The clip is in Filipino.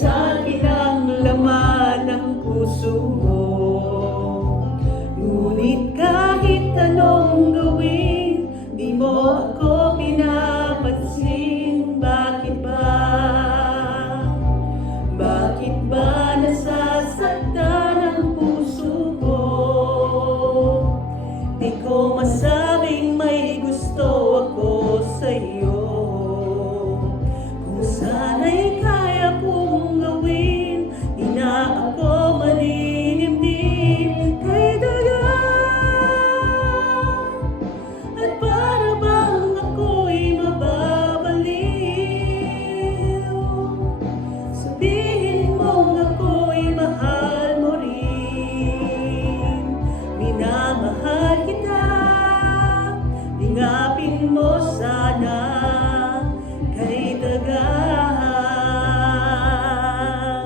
sa akin ang laman ng puso mo. Ngunit kahit anong gawin, di mo ako